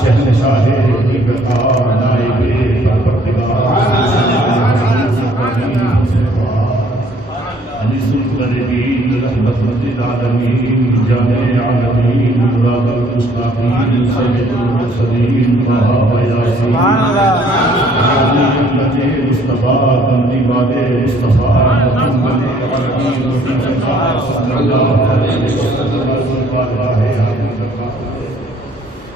شہنشاہ کی بقا نائب انیس القریبین رحمت للعالمین جامع عالمین مراد المستقیم سید المرسلین طه و یاسین مصطفیٰ بندی والے مصطفیٰ محمد عربی مصطفیٰ صلی اللہ علیہ وسلم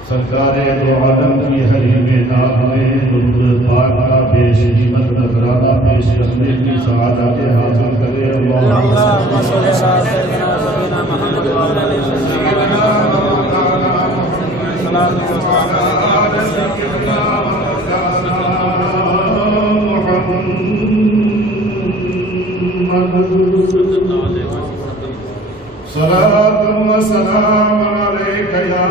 سرکار دو عالم کی حریم نام میں درود پاک کا پیش قیمت نذرانہ پیش کرنے کی سعادت حاصل کرے اللہم صلی علی سیدنا محمد وعلی آلہ سیدنا صلاۃ و سلام علیک یا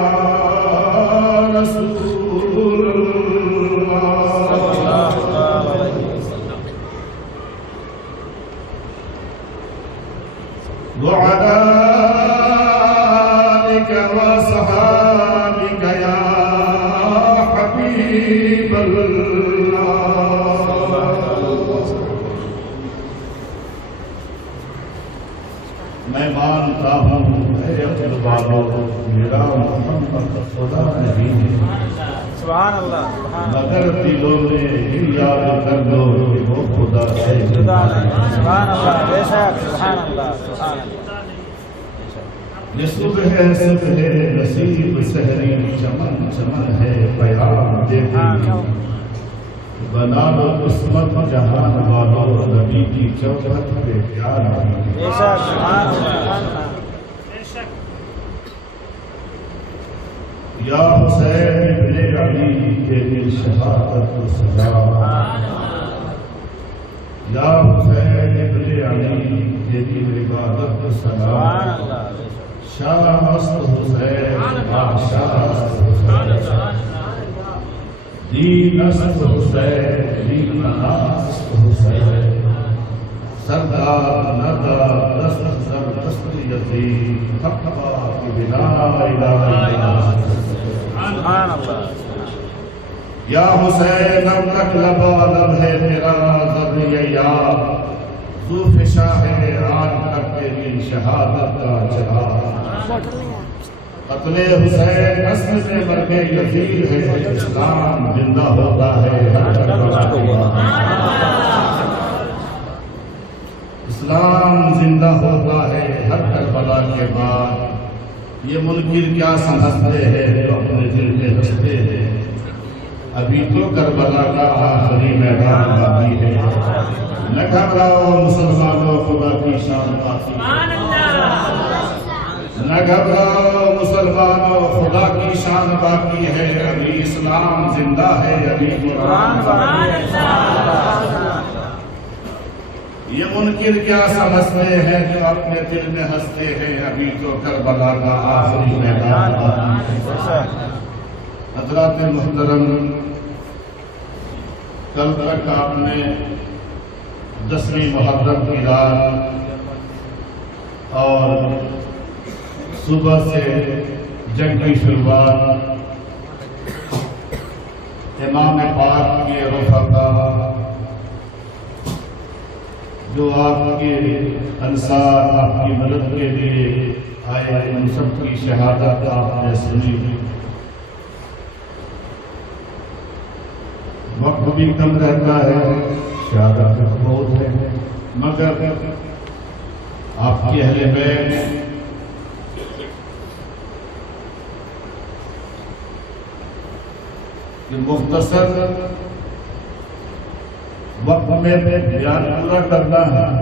رسول اللہ وعلى آلك وصحابك يا حبيب الله میں مانتا ہوں اے اپنے والوں میرا محمد خدا نہیں ہے سبحان اللہ مگر دلوں میں یاد کر لو کہ وہ خدا ہے جدا نہیں سبحان اللہ بے شک سبحان اللہ سبحان اللہ یہ صبح نصیب سحری چمن چمن ہے پیغام دیکھیں بنا لو قسمت جہان والو نبی کی چوکھٹ پہ پیار بے شک سبحان اللہ یا حسین ابن علی تیری شہادت کو سجا یا حسین ابن علی تیری عبادت کو سجا شاہ مست حسین شاہ مست حسین دین است حسین دین است حسین سردار ندا دست سر دست یزید حقا کی بنا الہ سبحان اللہ یا حسین اب تک لبا لب ہے تیرا ذریعہ یاد ذوف شاہ آج تک تیری شہادت کا چراغ قتل حسین اصل سے مرگ یزید ہے اسلام زندہ ہوتا ہے ہر کربلا کے بعد اسلام زندہ ہوتا ہے ہر کربلا کے بعد یہ منکر کیا سمجھتے ہیں جو اپنے دل میں ہنستے ہیں ابھی تو کربلا کا آخری میدان باقی ہے نہ گھبراؤ مسلمانوں خدا کی شان باقی ہے نہ گھبراؤ مسلمانوں خدا کی شان باقی ہے ابھی اسلام زندہ ہے ابھی قرآن باقی ہے یہ منکر کیا سمجھتے ہیں جو اپنے دل میں ہنستے ہیں ابھی تو کربلا کا آخری میدان باقی ہے حضرات محترم کل تک آپ نے 10ویں محرم کی رات اور صبح سے جنگ کی شروعات امام پاک کے رفقا جو آپ کے انصار آپ کی مدد کے لیے آئے ان سب کی شہادت آپ نے سنی وقت بھی کم رہتا ہے شہادت بہت ہے مگر آپ کی اہل بیت کہ مختصر وقت میں بیان پورا کرنا ہے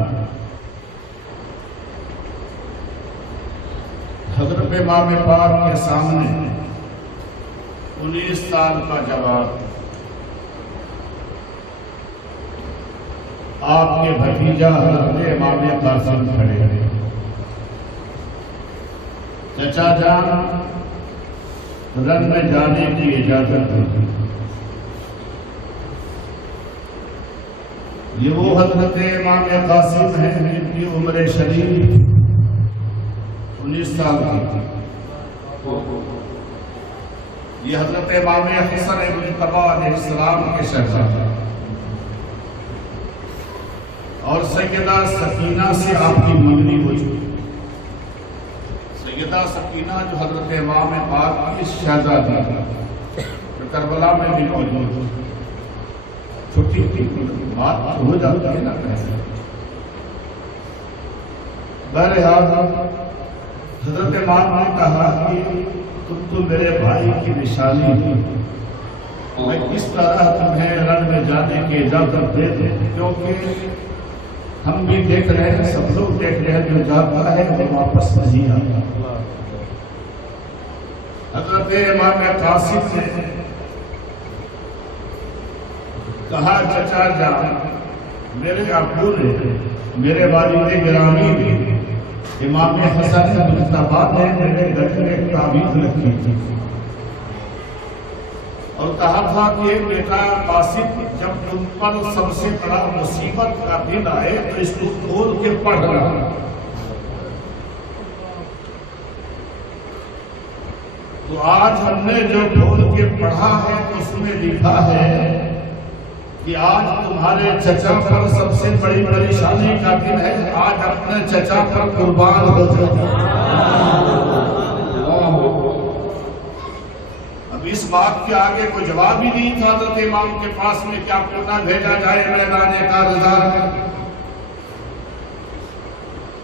حضرت امام پاک کے سامنے 19 سال کا جواب آپ کے بھتیجا حضرت امام قاسم کھڑے ہیں چچا جان رن میں جانے کی اجازت دی یہ وہ حضرت امام قاسم ہیں جن کی عمر شریف 19 سال کی. یہ حضرت امام حسن مجتبی علیہ السلام کے شہزادے اور سیدہ سکینہ سے آپ کی منگنی ہو چکی. سیدہ سکینہ جو حضرت امام پاک کی شہزادی جو کربلا میں بھی موجود ہے. چھٹی کی بات ہو جاتی ہے نا کیسے. بہرحال حضرت امام نے کہا کہ تم تو میرے بھائی کی نشانی ہو، میں کس طرح تمہیں رن میں جانے کی اجازت دے دوں، کیونکہ ہم بھی دیکھ رہے ہیں، سب لوگ دیکھ رہے ہیں، جو جاتا ہے وہ واپس نہیں آتا. حضرت امام قاسم نے کہا چچا جان، میرے ابو نے میرے والد گرامی نے امام حسن مجتبی نے میرے گھر میں ایک تعویذ رکھی تھی اور کہا تھا کہ بیٹا قاسم، جب تم پر سب سے بڑا مصیبت کا دن آئے تو اس کو کھول کے پڑھنا. تو آج ہم نے جو کھول کے پڑھا ہے اس میں لکھا ہے کہ آج تمہارے چچا پر سب سے بڑی پریشانی کا دن ہے، آج اپنے چچا پر قربان ہو جاؤ. اب اس بات کے آگے کوئی جواب ہی نہیں تھا حضرت امام کے پاس میں کہ آپ کو نہ بھیجا جائے میدان کارزار میں.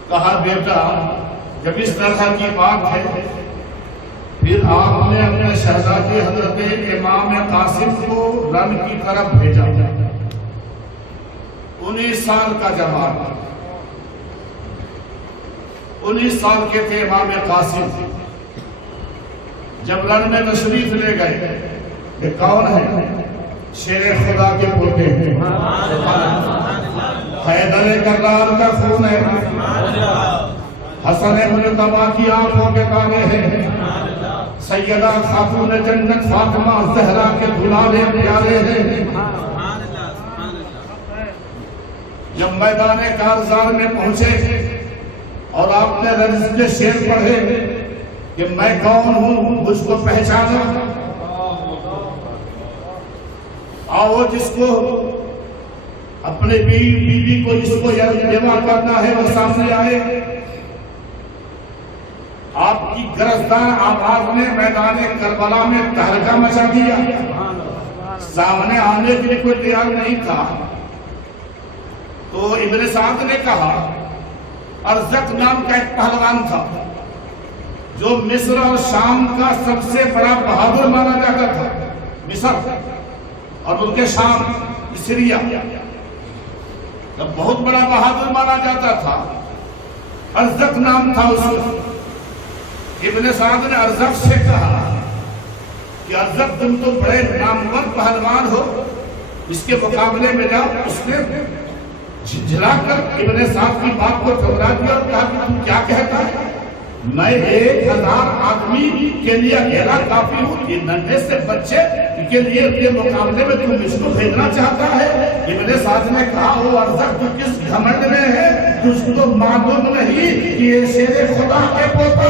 کہا بیٹا جب اس طرح کی بات ہے پھر آپ نے اپنے شہزادے حضرت امام قاسم کو رن کی طرف بھیجا. 19 سال کا جوان، 19 سال کے تھے امام قاسم. جب رن میں تشریف لے گئے، یہ کون ہے؟ شیر خدا کے پوتے ہیں، حیدر کرار کا خون ہے، حسن مجتبی کی آنکھوں کے تارے ہیں، سیدہ خاتون جنت فاطمہ زہرا کے دلالے پیارے ہیں. جب میدان کارزار میں پہنچے اور آپ نے رنز کے شعر پڑھے کہ میں کون ہوں، مجھ کو پہچانا، آؤ جس کو اپنے بیوی کو جس کو یلغار کرنا ہے وہ سامنے آئے. آپ کی گرجدار آواز نے میدان کربلا میں تہلکہ مچا دیا. سامنے آنے کے لیے کوئی تیار نہیں تھا. تو ابن سعد نے کہا ارزق نام کا ایک پہلوان تھا جو مصر اور شام کا سب سے بڑا بہادر مانا جاتا تھا. مصر اور ان کے شام سیریا بہت بڑا بہادر مانا جاتا تھا. ارزق نام تھا اس کا. ابن سعد نے ارزق سے کہا کہ ارزق تم تو بڑے نامور پہلوان ہو، اس کے مقابلے میں جاؤ. اس نے جھلا کر ابن سعد کی بات کو ٹھکرا دیا اور کہا کہ تم کیا کہتا ہے؟ میں 1000 آدمی کے لیے اکیلا کافی ہوں، یہ ننھے سے بچے کے لیے مقابلے میں تم اس کو بھیجنا چاہتا ہے. ابن سعد نے کہا وہ ارزق تو کس گھمنڈ میں ہے، تجھ کو معلوم نہیں کہ یہ شیر خدا کے پوتا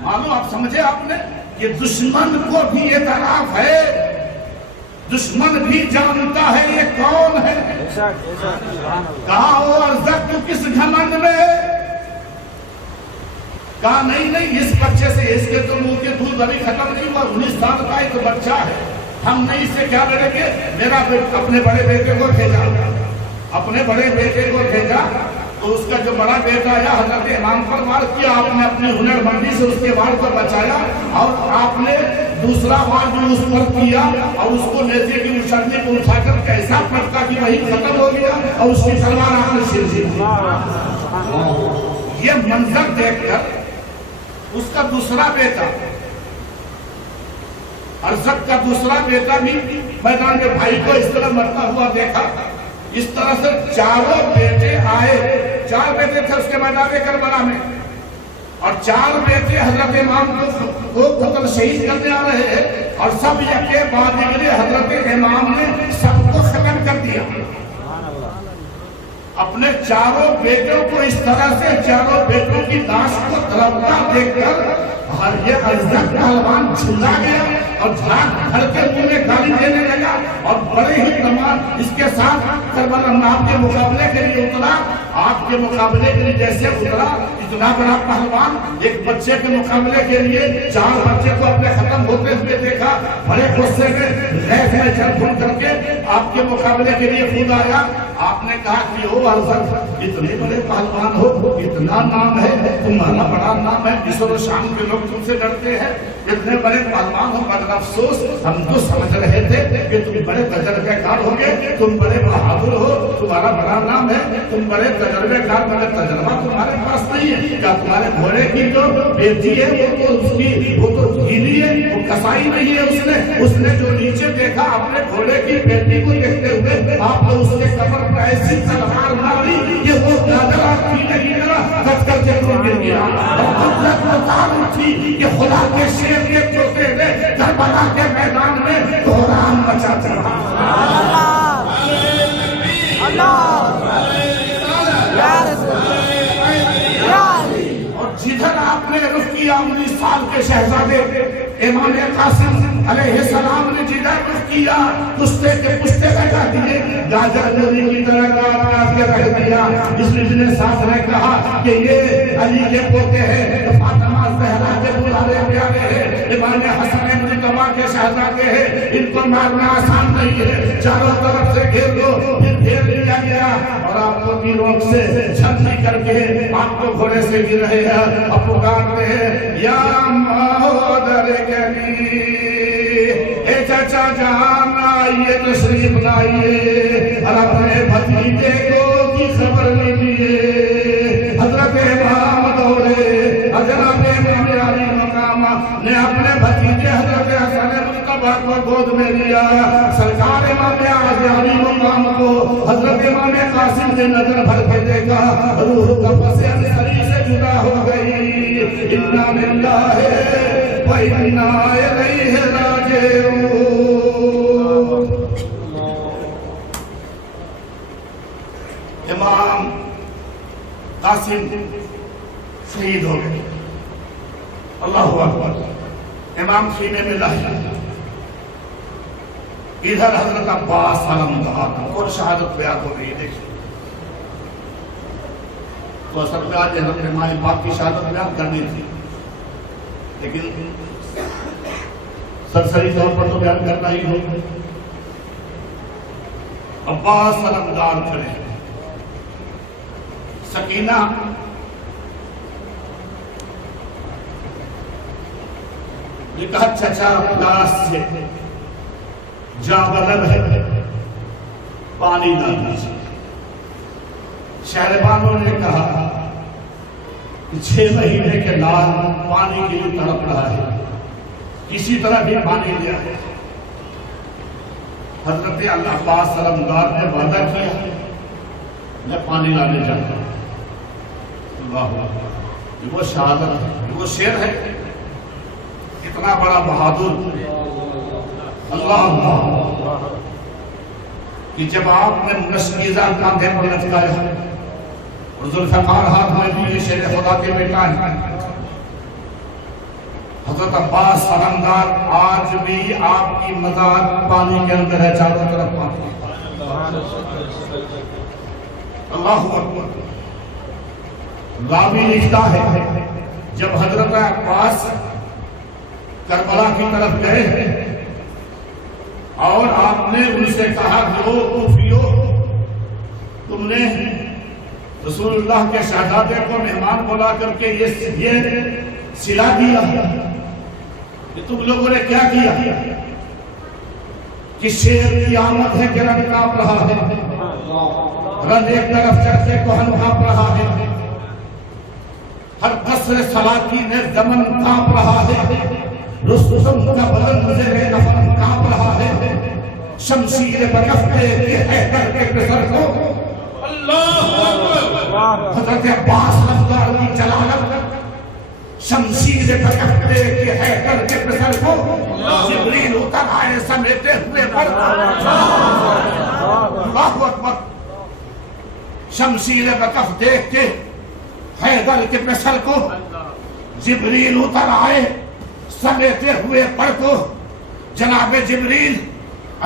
معلوم. آپ سمجھے آپ نے کہ دشمن کو بھی اعتراف ہے، دشمن بھی جانتا ہے یہ کون ہے. کہا وہ ارزق تو کس گھمنڈ میں ہے؟ کہا نہیں اس بچے سے، اس کے تو منہ کے دودھ ابھی ختم نہیں ہوا، 19 سال کا ایک بچہ ہے، ہم نہیں اس سے کیا لڑیں گے. میرا اپنے بڑے بیٹے کو بھیجا، اپنے بڑے بیٹے کو بھیجا تو اس کا جو بڑا بیٹا آیا حضرت امام پر وار کیا. آپ نے اپنی ہنر مندی سے اس کے وار کو بچایا اور آپ نے دوسرا وار جو اس پر کیا اور اس کو نیزے کی نشانی کو اٹھا کر کیسا پٹکا کہ وہی ختم ہو گیا اور اس کی تلوار آپ نے سر دی. یہ منظر دیکھ کر اس کا دوسرا بیٹا ارزق کا دوسرا بیٹا بھی میدان میں بھائی کو اس طرح مرتا ہوا دیکھا. اس طرح سے چاروں بیٹے آئے. 4 بیٹے تھے اس کے میدان کربلا میں اور 4 بیٹے حضرت امام کو قتل شہید کرنے آ رہے ہیں اور سب یک کے بعد حضرت امام نے سب کو ختم کر دیا. اپنے چاروں بیٹوں کو اس طرح سے چاروں بیٹوں کی لاش کو تڑپتا دیکھ کر اور یہ ازرق پہلوان چلا گیا اور جھاگ بھر کے منہ میں گالی دینے لگا اور بڑے ہی تمام اس کے ساتھ کربلا میں آپ کے مقابلے کے لیے اترا. آپ کے مقابلے کے لیے جیسے اترا اتنا بڑا پہلوان ایک بچے کے مقابلے کے لیے 4 بچے کو اپنے ختم ہوتے ہوئے دیکھا, بڑے غصے میں ریس میں جل بھن کر کے آپ کے مقابلے کے لیے خود آیا. آپ نے کہا کہ او ارزق, اتنے بڑے پہلوان ہو, اتنا نام ہے, تمہارا بڑا نام ہے, مصر و شام کے لوگ تم سے ڈرتے ہیں, اتنے بڑے پہلوان ہو, مگر افسوس ہم تو سمجھ رہے تھے کہ تم بڑے تجربے کار ہو گے, تم بڑے بہادر ہو, تمہارا بڑا نام ہے, تم بڑے تجربے کار, مگر تجربہ تمہارے پاس نہیں ہے. کیا تمہارے گھوڑے کی جو بیٹی ہے وہ تو ڈھیلی ہے, وہ کسائی نہیں ہے. اس نے جو نیچے دیکھا اپنے گھوڑے کی بیٹی کو دیکھتے ہوئے آپ نے اس کے کمر پر ایسی تلوار ماری کہ وہ گاجر آپ کی نہیں گرا, کٹ کر کے گر گیا. اور قدرت مقام اٹھی کہ خدا کے شیر کے چوٹے نے کربلا کے میدان میں بحران مچاتا رہا. اور جدھر آپ نے رخ کیا 19 سال کے شہزادے امام قاسم علیہ السلام نے جدھر رخ کیا پشتے کے پشتے لگا دیے, گاجر گوری کی طرح کاٹ کے رکھ دیا. اس نے ساتھ نے کہا کہ یہ علی کے پوتے ہیں, فاطمہ زہرا کے دلارے پیارے ہیں, امام حسن مرتضیٰ کے شہزادے ہیں, ان کو مارنا آسان نہیں ہے, چاروں طرف سے گھیر دو. پھر گھیر لیا گیا اور آپ کو تیروں سے چھلنی کر کے آپ کو گھوڑے سے گر رہے ہیں, اب پکارتے ہیں یا مہودر گلی, اے چچا جان آئیے تشریف لائیے اور اپنے بھتیجے کو کی خبر لیجیے. حضرت امام دوڑے, جناب امام علی مقام نے اپنے بھتیجے حضرت حسن مرتضیٰ کو گود میں لیا. سرکار امام علی مقام کو حضرت امام قاسم نے نظر بھر کے دیکھا, روح قفس انصری سے جدا ہو گئی. انا للہ و انا الیہ راجعون. امام قاسم شہید ہو گئے. اللہ اکبر. امام سینے میں لہیا, ادھر حضرت عباس علمدار اور شہادت بیان ہو رہی ہے. دیکھیں تو اصل میں آج حضرت امام پاک کی شہادت بیان کرنی تھی, لیکن سرسری طور پر تو بیان کرنا ہی ہو. عباس علمدار کھڑے, سکینہ نے کہا چچا پلاس سے جا بلب ہے, پانی لا دیجیے. شہربانوں نے کہا کہ 6 مہینے کے لال پانی کے لیے تڑپ رہا ہے, کسی طرح بھی پانی دیا. حضرت عباس علمدار نے وعدہ کیا میں پانی لانے جاتا ہوں. اللہ یہ وہ شہادت ہے, وہ شیر ہے, اتنا بڑا بہادر. اللہ کہ جب آپ نے مشکیزہ کاندھے پر لٹکایا اور ذوالفقار ہاتھ میں بھی یہ شیر خدا کے بیٹا ہے. حضرت عباس علمدار آج بھی آپ کی مزار پانی کے اندر ہے, چاروں طرف پانی. اللہ اکبر. راوی لکھتا ہے جب حضرت عباس کربلا کی طرف گئے اور آپ نے ان سے کہا کہ او کوفیو, تم نے رسول اللہ کے شہزادے کو مہمان بلا کر کے یہ سلا دیا کہ تم لوگوں نے کیا کیا کہ شیر کی آمد ہے کہ رنگ کانپ رہا ہے, رنگ ایک طرف چرچے کو ہم کانپ رہا ہے, ہر قصر سلاطی میں دمن کانپ رہا ہے, رستم کا بدن زیر نفر کانپ رہا ہے, شمشیر برفتے کے حیدر کے پسر کو اللہ اکبر. حضرت عباس علمدار کی جلالت شمشیر برفتے کے حیدر کے پسر کو جبریل اتر آئے سمیٹے ہوئے پر. اللہ اکبر. شمشیر بکف دیکھ کے حیدر کے پسر کو جبریل اتر آئے سمیتے ہوئے پر کو. جناب جبریل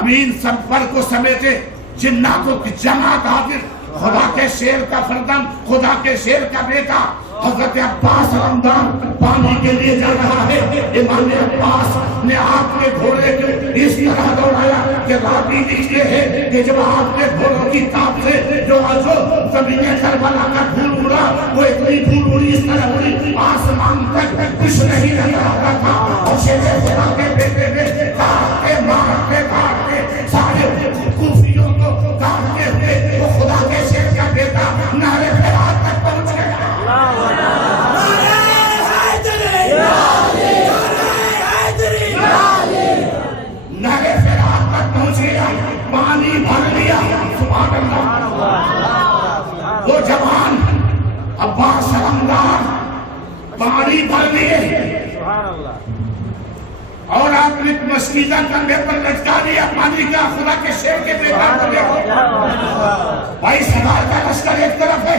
امین سب پر کو سمیتے جناتوں کی جماعت حاضر. خدا کے شیر کا فرزند، خدا کے شیر کا بیٹا حضرت عباس رمضان پانی کے لیے جا رہا ہے. امام عباس نے آپ کے گھوڑے کو اس طرح دوڑایا کہ راوی لکھتے ہیں کہ جب آپ کے گھوڑوں کی تاب سے جو زمین کربلا کا دھول اڑا وہ اتنی دھول اڑی، اس طرح اڑی آسمان تک کچھ نہیں رہا تھا. اور شیر خدا کے بیٹے نے کاٹتے مارتے کاٹتے سارے کوفیوں کو کاٹتے ہوئے وہ خدا کے شیر کا بیٹا نعرے فرات تک پہنچ گیا. نعرے فرات تک پہنچ گیا، پانی بھر لیا. سبحان اللہ. وہ جوان عباس رمضان پانی بھر لیے اور آپ نے مسکیزہ کندھے پر لٹکا دیا پانی کا. خدا کے شیر کے بیٹا کو دیکھو. 22,000 کا لشکر ایک طرف ہے،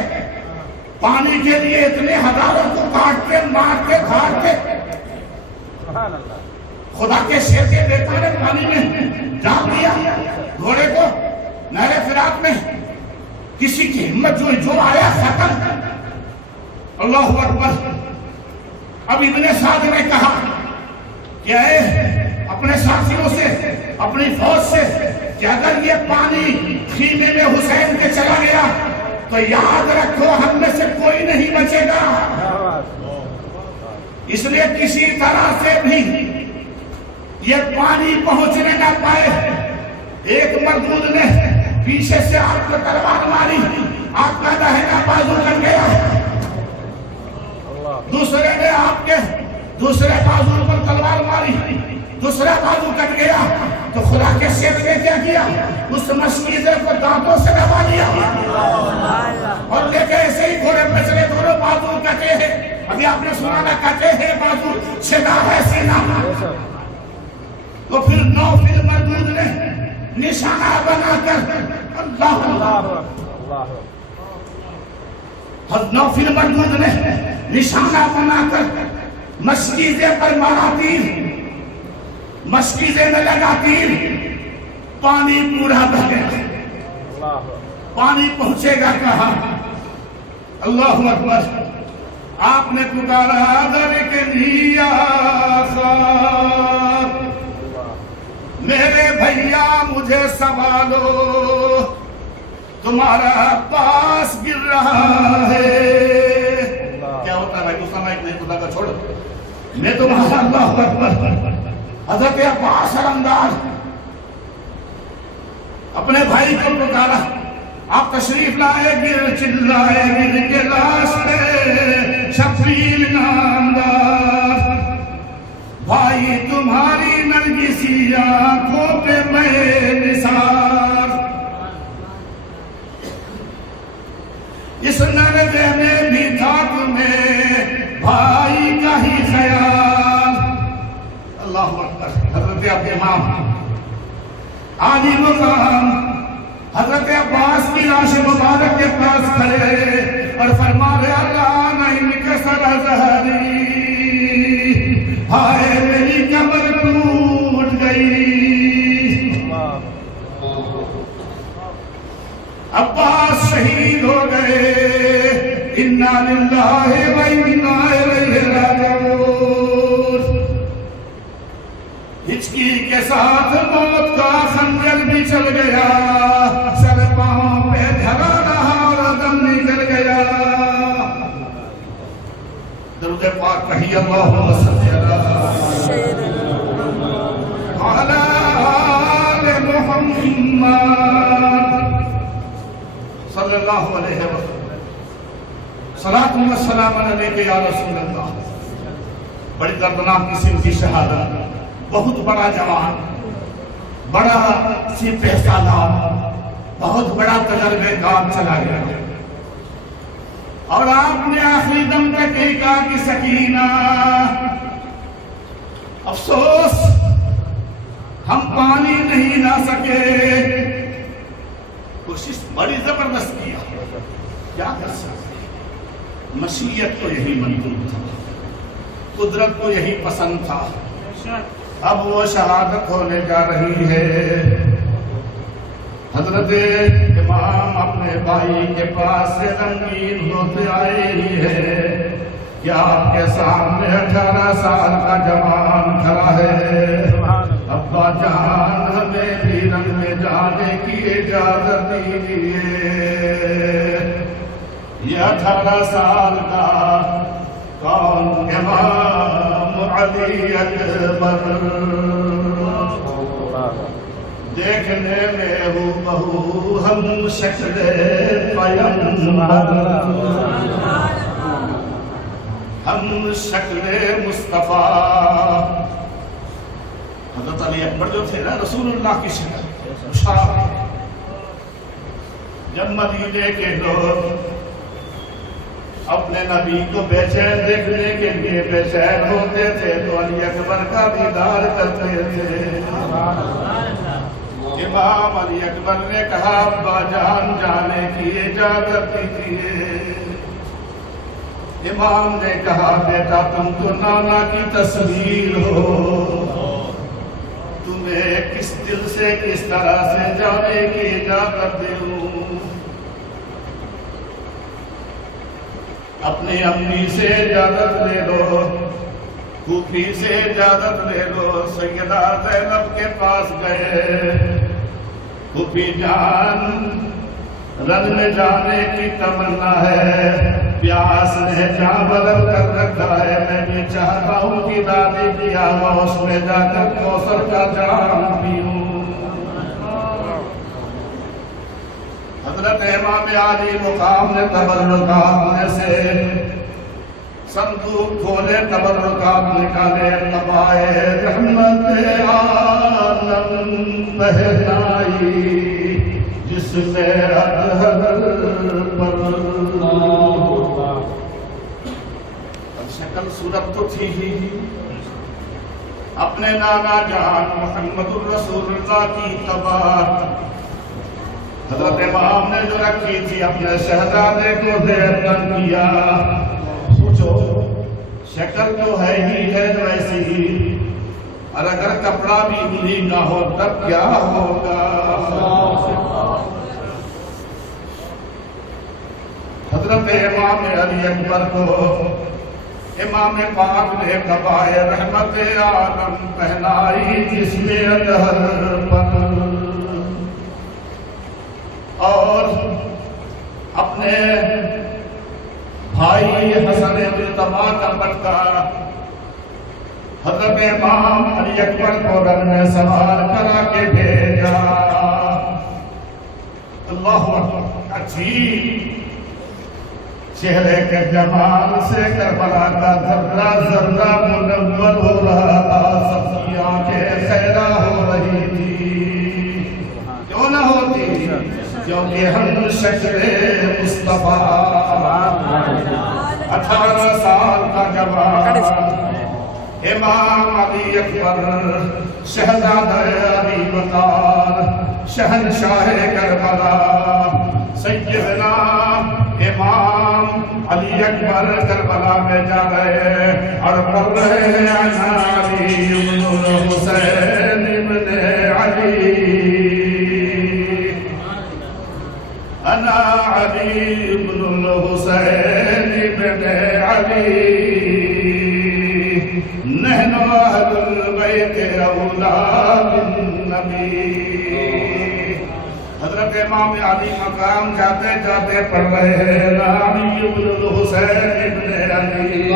پانی کے لیے اتنے ہزاروں کو کاٹتے مارتے گھاٹتے. خدا کے شیر کے بیٹا نے پانی میں ڈال دیا گھوڑے کو. نہر فرات میں کسی کی ہمت جو آیا ختم. اللہ اکبر. اب ابن سعد نے کہا کہ اے اپنے ساتھیوں سے، اپنی فوج سے کہ اگر یہ پانی خیمے میں حسین کے چلا گیا تو یاد رکھو ہم میں سے کوئی نہیں بچے گا. اس لیے کسی طرح سے بھی یہ پانی پہنچنے نہ پائے. ایک مردود نے پیچھے سے آپ کو تلوار ماری، آپ کا داہنا بازو کٹ گیا. دوسرے نے آپ کے دوسرے بازو پر تلوار ماری، دوسرا بازو کٹ گیا. تو خدا کے شیر نے کیا کیا؟ اس مشکیزے کو دانتوں سے دبا دیا اور دیکھے ایسے ہی گھوڑے پچھلے دونوں بازو کٹے ہیں. ابھی آپ نے سنا نا کٹے ہیں بازو، چھدا ہے سینہ. تو پھر نوفل مردود نے نشانہ بنا کر نوفل مردود نے نشانہ بنا کر مشکیزے پر مارا تیر، مشکیزے میں لگا تیر. پانی پورا بہ گیا. پانی پہنچے گا کہاں؟ اللہ اکبر. آپ نے پکارا در کے لیا خاک، میرے بھیا مجھے سنبھالو، تمہارا پاس گر رہا ہے. کیا ہوتا ہے بھائی تو سمجھ نہیں، خدا کا چھوڑو. میں تمہارا اللہ اکبر. حضرت عباس رمضان اپنے بھائی کو پکارا. آپ تشریف لائے، گر چلائے گر کے لاش پہ شفیل نامدار. بھائی تمہاری نرگسی آنکھوں پہ میں نثار. اس نرگے میں بھی تھا تمہیں بھائی کا ہی خیال. اللہ اکبر. حضرت امام عالی مقام حضرت عباس کی لاش مبارک کے پاس کھڑے اور فرما رہے اللہ نہیں کسر زہری، ہائے میری کمر ٹوٹ گئی. عباس شہید ہو گئے. انا للہ و انا الیہ راجعون. ہچکی کے ساتھ موت کا خنجر بھی چل گیا، سر پاؤں پہ دھرا رہا اور دم نکل گیا. درود پاک کہیے اللہم صلی علی آل محمد صلی اللہ علیہ وسلم. صلاۃ و سلام علیک یا رسول اللہ. بڑی دردناک قسم کی شہادت. بہت بڑا جوان، بڑا سپہ سالار، بہت بڑا تجربے کار چلا گیا. اور آپ نے آخری دم تک کہا کہ سکینہ افسوس ہم پانی نہیں لا سکے. کوشش بڑی زبردست کیا، کیا کر سکتے؟ مشیت کو یہی منظور تھا، قدرت کو یہی پسند تھا۔ اب وہ شہادت ہونے جا رہی ہے۔ حضرت امام اپنے بھائی کے پاس سے غمگین ہوتے آئے ہی ہے کہ آپ کے سامنے 18 سال کا جوان کھڑا ہے۔ ابا جان ہمیں بھی رنگ میں جانے کی اجازت دیجیے۔ یہ 18 سال کا کون؟ امام علی اکبر، دیکھنے میں ہو بہو ہم شکل پیغمبر، ہم شکل مصطفیٰ۔ حضرت علی اکبر جو تھے نا رسول اللہ کی شکل، جب مدینے کے لوگ اپنے نبی کو بے چین دیکھنے کے لیے بے چین ہوتے تھے تو علی اکبر کا دیدار کرتے تھے۔ امام علی اکبر نے کہا ابا جان جانے کی اجازت دیجیے۔ امام نے کہا بیٹا تم تو نانا کی تصویر ہو، تمہیں کس دل سے کس طرح سے جانے کی اجازت دوں؟ اپنی امی سے اجازت لے لو، پھوپھی سے اجازت لے لو۔ سیدہ زینب کے پاس گئے، پھوپھی جان رن میں جانے کی تمنا ہے، پیاس نے جاں بدل کر رکھا ہے، میں بھی چاہتا ہوں کہ دادی کی آواز میں جا کر کوثر کا جام پیوں۔ حضرت امام علی مقام نے تبرکات میں سے صندوق کھولے، تبرکات نکالے، تبائے رحمت عالم پہنائی جس میں اطہر پر۔ اب شکل صورت تو تھی ہی، اپنے نانا جان محمد الرسول اللہ کی تباہ حضرت امام نے جو رکھی تھی اپنے شہزادے کو زیر تن کیا۔ سوچو شکل تو ہے ہی ہے ویسی ہی، اور اگر کپڑا بھی انہی کا ہو تب کیا ہوگا؟ حضرت امام علی اکبر کو امام پاک نے قبائے رحمت عالم پہنائی جس میں اطہر پر، اور اپنے بھائی حسن مجتبیٰ کا پٹکا حضرت امام علی اکبر کو رن میں سوار کرا کے بھیجا۔ اللہ اکبر، عجیب چہرے کے جمال سے کربلا کا ذرہ ذرہ منور ہو رہا تھا، سب کی آنکھیں خیرہ ہو رہی تھی۔ کیوں نہ ہوتی؟ کیونکہ ہم شکل مصطفیٰ 18 سال کا جوان امام علی اکبر شہزادہ ابی وقار شہنشاہ کربلا سیدنا امام علی اکبر کربلا میں جا رہے اور پڑھ رہے ہیں انا علی ابن الحسین ابن علی، انا علی ابن الحسین ابن علی، نحن اہل البیت اولاد النبی۔ حضرت امام علی مقام جاتے جاتے پڑھ رہے ہیں علی ابن الحسین ابن علی،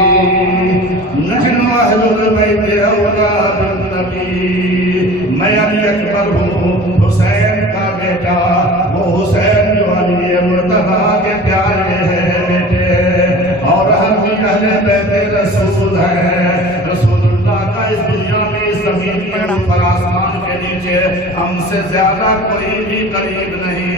نحن اہل البیت اولاد النبی۔ میں علی اکبر ہوں، حسین کا بیٹا، وہ حسین جو علی مرتضیٰ کے پیارے ہیں بیٹے، اور ہم بھی اہل بیت رسول ہیں۔ رسول اللہ کا اس دنیا میں اس زمین کے اوپر آسمان کے نیچے ہم سے زیادہ کوئی بھی قریب نہیں۔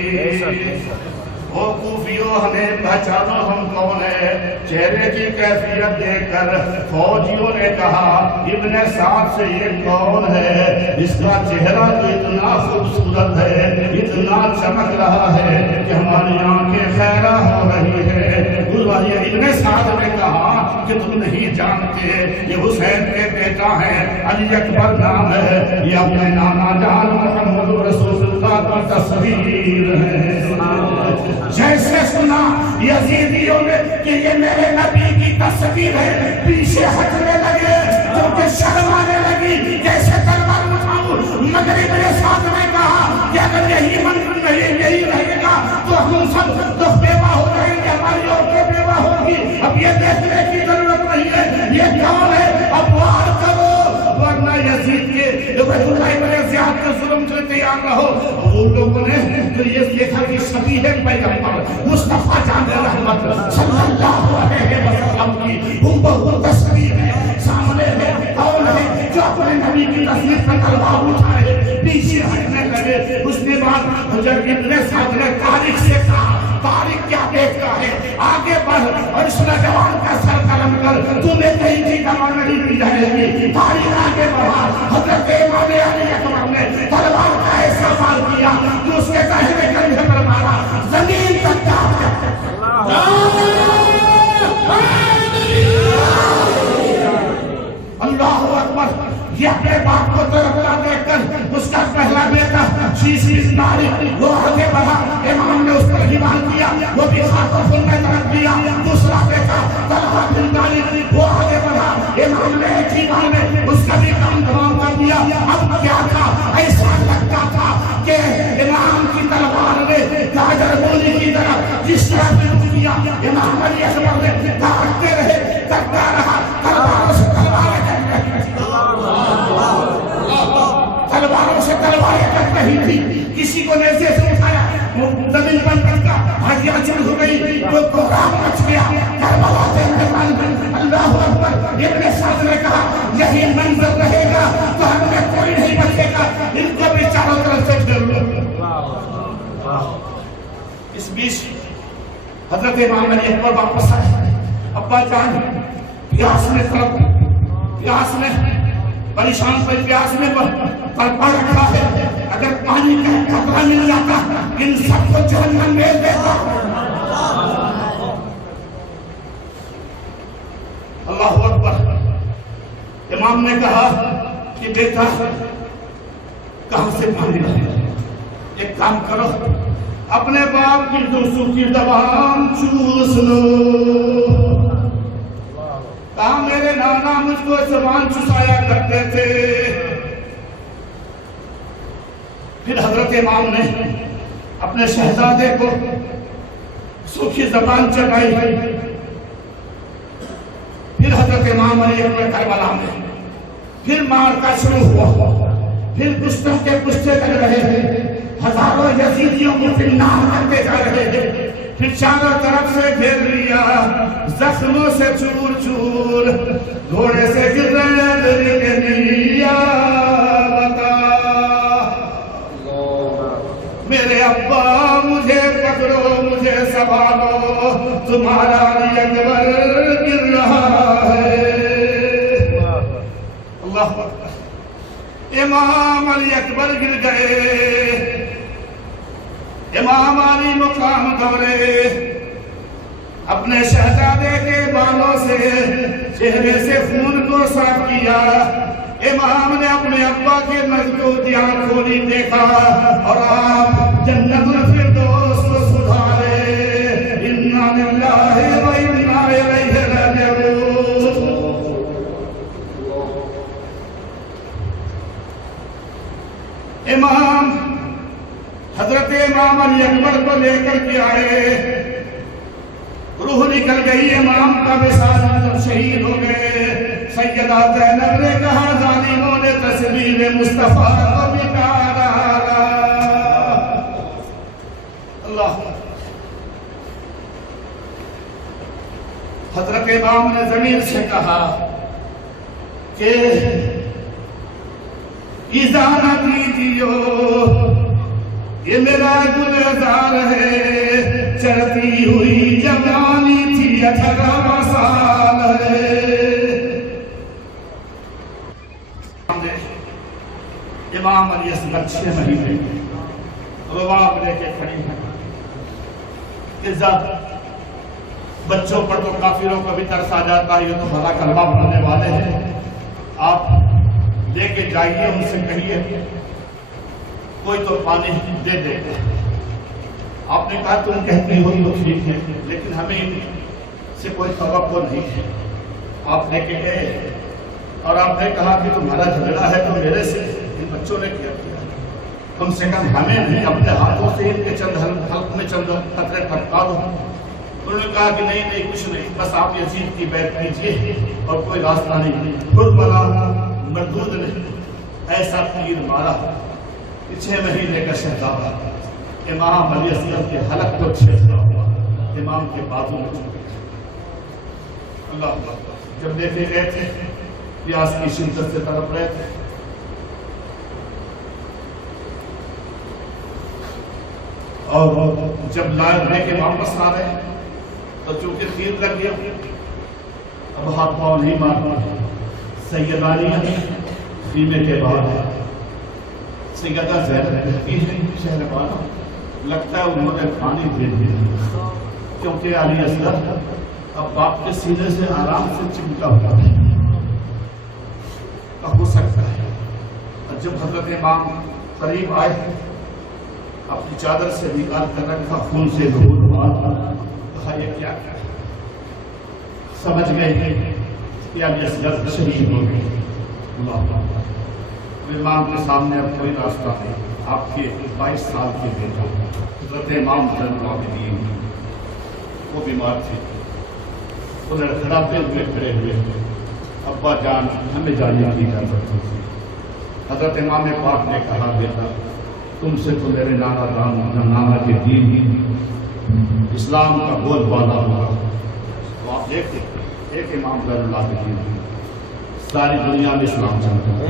وہ کوفیوں ہمیں پہچانو ہم کون ہے. چہرے کی کیفیت دیکھ کر فوجیوں نے کہا ابن سعد سے یہ کون ہے؟ اس کا چہرہ تو اتنا خوبصورت ہے, اتنا چمک رہا ہے کہ ہماری آنکھیں خیرہ ہو رہی ہے. ابن سعد نے کہا کہ تم نہیں جانتے یہ حسین کے بیٹا ہے, علی اکبر نام ہے, یہ اپنے نانا جان محمد رسول اللہ کی تصویر ہے. جیسے سنا یزیدیوں نے کہ یہ میرے نبی کی تصویر ہے, پیچھے ہٹنے لگے کیونکہ شرم آنے لگی. جیسے تلوار اٹھاؤں مگر ابن سعد نے کہا کہ اگر یہی منظر نہیں یہی رہے گا تو ہم سب تو بیوہ ہو جائیں گے, ہماری عورتیں بیوہ ہوگی. اب یہ دیکھنے کی ضرورت نہیں ہے یہ کون ہے, اب وار کرو ورنہ یزید کے عبید اللہ ابن زیاد کے ظلم سے تیار رہو. ان لوگوں نے تو یہ دیکھا کہ شبیہ پیغمبر مصطفیٰ جان رحمت صلی اللہ علیہ وسلم کی ہم تصویر ہے سامنے ہے. کون ہے جو اپنے نبی کی تصویر پر تلوار اٹھائے پیچھے ہٹنے لگے. اس کے بعد جب ابن سعد نے تاریخ سے کہا تاریخ کیا دیکھتا ہے, آگے بڑھ اور اس نوجوان کا سر قلم کر, تمہیں کہیں کی دوا نہیں دی جائے گی. تاریخ آگے بڑھا. حضرت امام علی اکبر نے تلوار کا ایسا وار کیا کہ اس کے داہنے کندھے پر مارا, زمین تک جا اللہ اکبر. یہ اپنے باپ کو ترکتا دیکھ کر اس کا پہلا بیٹا شیشیز ناری وہ آگے بڑھا, امام نے اس پر حمال کیا, وہ بھی خاتون میں درد دیا. دوسرا بیٹا طلحہ بن ناری وہ آگے بڑھا, امام نے ایک ہی بار میں اس کا بھی کام تمام کر دیا. اب کیا تھا, ایسا لگتا تھا کہ امام کی تلوار نے گاجر مولی کی طرح جس طرح سے دیا. امام علی اکبر نے کاٹتے رہے, کرتا رہا, تلواروں سے تلواریں تلواروں سے تلواریں کٹ رہی تھی. کسی کو نیزے سے اٹھایا, زمین پر پٹکا, ہڈیاں چڑھ ہو گئی, تو کوہرام مچ گیا. کربلا کے میدان میں اللہ اکبر. ابن سعد نے کہا یہی منظر رہے گا تو ہم میں کوئی نہیں بچے گا, ان کو بھی چاروں طرف سے گھیر لو. اس بیچ حضرت امام علی اکبر واپس آئے. ابا جان پیاس میں تڑپ, پیاس میں پریشان پر پیاس میں پڑ رکھا ہے, اگر پانی کا قطرہ مل جاتا ان سب کو جہنم میں دیتا. اللہ اکبر. امام نے کہا کہ بیٹا کہاں سے پانی لائے, ایک کام کرو اپنے باپ کی دوستوں کی زبان چوس لو. کہا میرے نانا مجھ کو زبان چسایا کرتے تھے. پھر حضرت امام نے اپنے شہزادے کو سوکھی زبان چڑھائی. پھر حضرت امام علی اکبر کربلا میں پھر مار کا شروع ہوا. پھر کشتوں کے کشتے لگ رہے تھے, ہزاروں یزیدیوں کو پھر نام کرتے جا رہے تھے. پھر چاروں طرف سے گھیر لیا, زخموں سے چور چور, گھوڑے سے گر رہے کے نیا. بتا میرے ابا مجھے پکڑو, مجھے سنبھالو, تمہارا علی اکبر گر رہا ہے. اللہ اکبر. امام علی اکبر گر گئے. امام علی مقام دورے, اپنے شہزادے کے بالوں سے چہرے سے خون کو صاف کیا. امام نے اپنے ابا کے مضبوط آنکھ کھولی, دیکھا اور آپ جنت الفردوس کو سدھارے. انا للہ و انا الیہ راجعون. امام حضرت امام علی اکبر کو لے کر کے آئے, روح نکل گئی. امام کا وصال شہید ہو گئے. سیدہ زینب نے کہا ظالموں نے تصویر مصطفیٰ کو مٹا ڈالا. اللہ. حضرت امام نے زمین سے کہا کہ اذا نہ دیجیو یہ میرا گلزار ہے، چڑھتی ہوئی جوانی تھی 18 سال ہے۔ امام علی اصغر 6 مہینے رباب لے کے کھڑی ہیں کہ جب بچوں پر تو کافروں کو بھی ترس آ جاتا ہے، یہ تو بھلا کلمہ پڑھنے والے ہیں، آپ لے کے جائیے، ان سے کہیے کوئی تو پانی دے دے۔ آپ نے کہا تم کہتی ہو تو ٹھیک ہے، لیکن ہمیں ان سے کوئی توقع نہیں ہے۔ آپ لے کے گئے اور آپ نے کہا کہ تمہارا جھگڑا ہے تو میرے سے، ان بچوں نے کیا کیا، کم سے کم ہمیں بھی اپنے ہاتھوں سے ان کے چند حلق میں چند قطرے ٹپکا دو۔ انہوں نے کہا کہ نہیں کچھ نہیں، بس آپ یزید کی بیعت کیجیے اور کوئی راستہ نہیں۔ خود بنا مردود نے ایسا تیر مارا کہ 6 مہینے کا شہزادہ امام علی اصغر کے حلق کو چھیدنا ہوا، امام کے بازو میں چپ گیا۔ اللہ جب دیکھے گئے تھے پیاس کی شدت سے تڑپ رہے تھے، اور جب لے کے واپس آ رہے تو چونکہ تیر لگ گیا، اب ہاتھ پاؤں نہیں مارنا۔ سیدانی خیمے کے بعد سیدہ زینب کہتی ہے شہربانو لگتا ہے انہوں نے پانی دے دیا، کیونکہ علی اصغر اب باپ کے سینے سے آرام سے چمٹا ہوا ہے، ہو سکتا ہے۔ اور جب حضرت امام قریب آئے اپنی چادر سے نکال کر رکھا، خون سے ظہور ہوا، کہا یہ کیا کیا؟ سمجھ گئے کہ علی اصغر شہید ہو گئے۔ اللہ امام کے سامنے اب کوئی راستہ نہیں، آپ کے 22 سال کے بیٹا حضرت امام زین العابدین وہ بیمار تھے، وہ لڑکھڑاتے ہوئے کھڑے ہوئے، ابا جان ہمیں جانے کی اجازت تھی۔ حضرت امام پاک نے کہا بیٹا تم سے تو میرے نانا کے دین اسلام کا بول بالا ہوا۔ تو آپ دیکھتے ایک امام زین العابدین ساری دنیا میں اسلام چلتا ہے،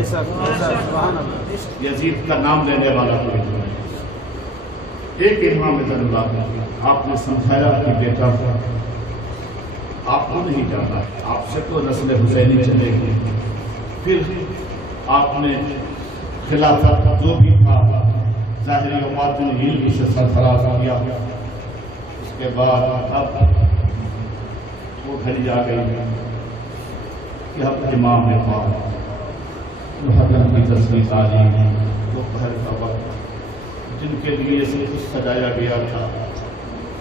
یزید کا نام لینے والا کوئی نہیں۔ ایک امام زین العابدین آپ نے سمجھایا کہ بیٹا آپ کو نہیں جانا، آپ سے تو نسل حسینی چلے گی۔ پھر آپ نے خلافت جو بھی تھا ظاہری و باطنی علم سے سرفراز کیا۔ اس کے بعد اب وہ گھڑی آ گئی کہ اب امام پاک محرم کی تصویر تعلیم دوپہر کا وقت جن کے لیے سب کچھ سجایا گیا تھا،